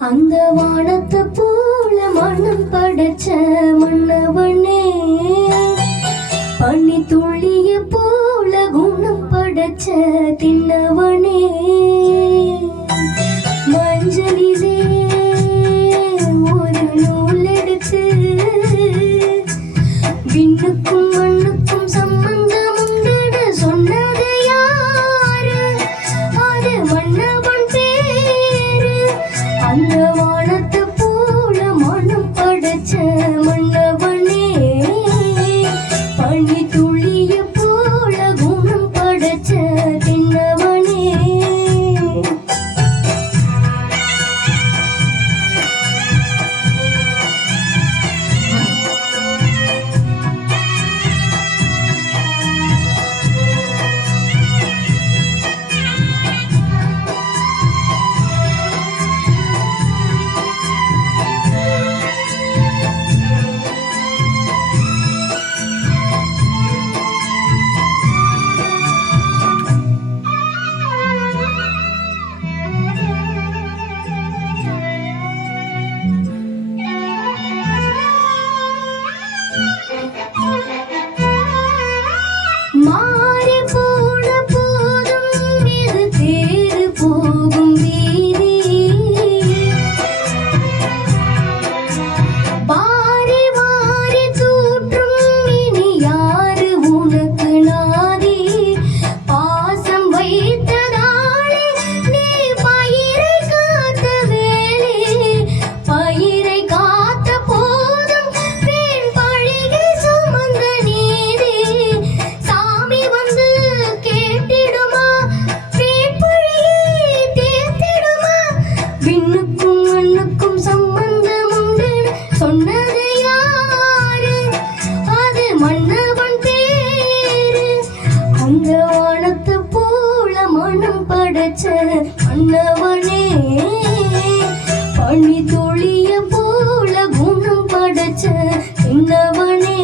அந்த வானத்தை போல மனம் படைச்ச மன்னவனே, பனி துளிய போல குணம் படைச்ச தின்னவனே, மஞ்சளிலே ஒரு நூல் எடுத்து விண்ணுக்கும் மண்ணுக்கும் சம்பந்தம் உண்டு சொன்னது யாரு? அது மன்னவன் பேரு. அந்த வானத்தை போல மனம் படைச்ச மன்னவனே, பனி துளிய போல குணம் படைச்ச தின்னவனே. மாறி போன போதும் இது தேறு போகும் வீதி, வாரி வாரி தூற்றும் இனி யாரு உனக்கு நாதி? பாசம் வைத்ததாலே நீ பயிரை காத்த வேலே, பயிரை காத்த போதும் பெண் பழிகை சுமந்த நீதி. சாமி வந்து கேட்டிடுமா, பெண் பழியை தீர்த்திடுமா? விண்ணுக்கும் மண்ணுக்கும் சம்பந்தம் உண்டு சொன்னது யாரு? அது மன்னவன் பேரு. அந்த வானத்தை போல மனம் படைச்ச மன்னவனே, பனி துளிய போல குணம் படைச்ச தின்னவனே.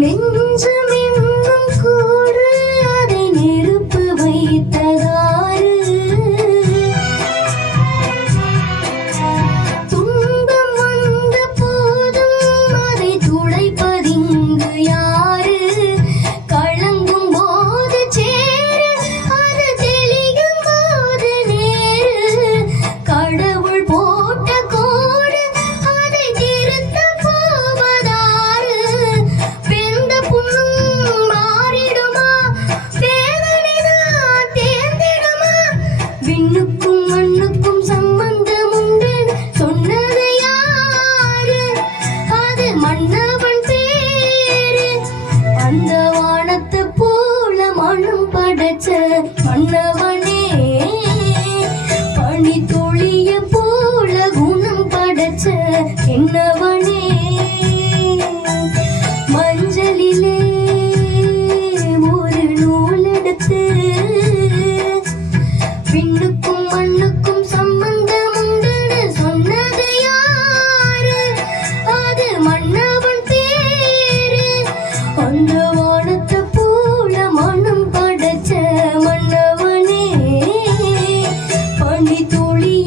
நெஞ்சம் என்னும் கூறு அதை நெருப்பு வைத்ததாறு? துன்பம் வந்த போதும் அதை துடைப்பதிங்கு யாரு? கலங்கும் போது சேரு, அது தெளியும் போது நேரு. கடவுள் போட்ட கோடு அதை திருத்த போவதாரு? வெந்த புண்ணும் மாறிடுமா, வேதனைதான் தேர்ந்திடுமா? விண்ணுக்கும் மண்ணுக்கும் சம்பந்தம் உண்டு சொன்னது யாரு? அது மன்னவன் பேரு. அந்த வானத்தை போல மனம் படைச்ச மன்னவனே, பனி துளிய போல குணம் படைச்ச என்னவனே, மஞ்சளிலே ஒரு நூல் எடுத்து விண்ணுக்கும் மண்ணுக்கும் சம்பந்தம் உண்டு சொன்னது யாரு? அது மன்னவன் பேரு. அந்த வானத்தை போல மனம் படைச்ச மன்னவனே, பனி துளிய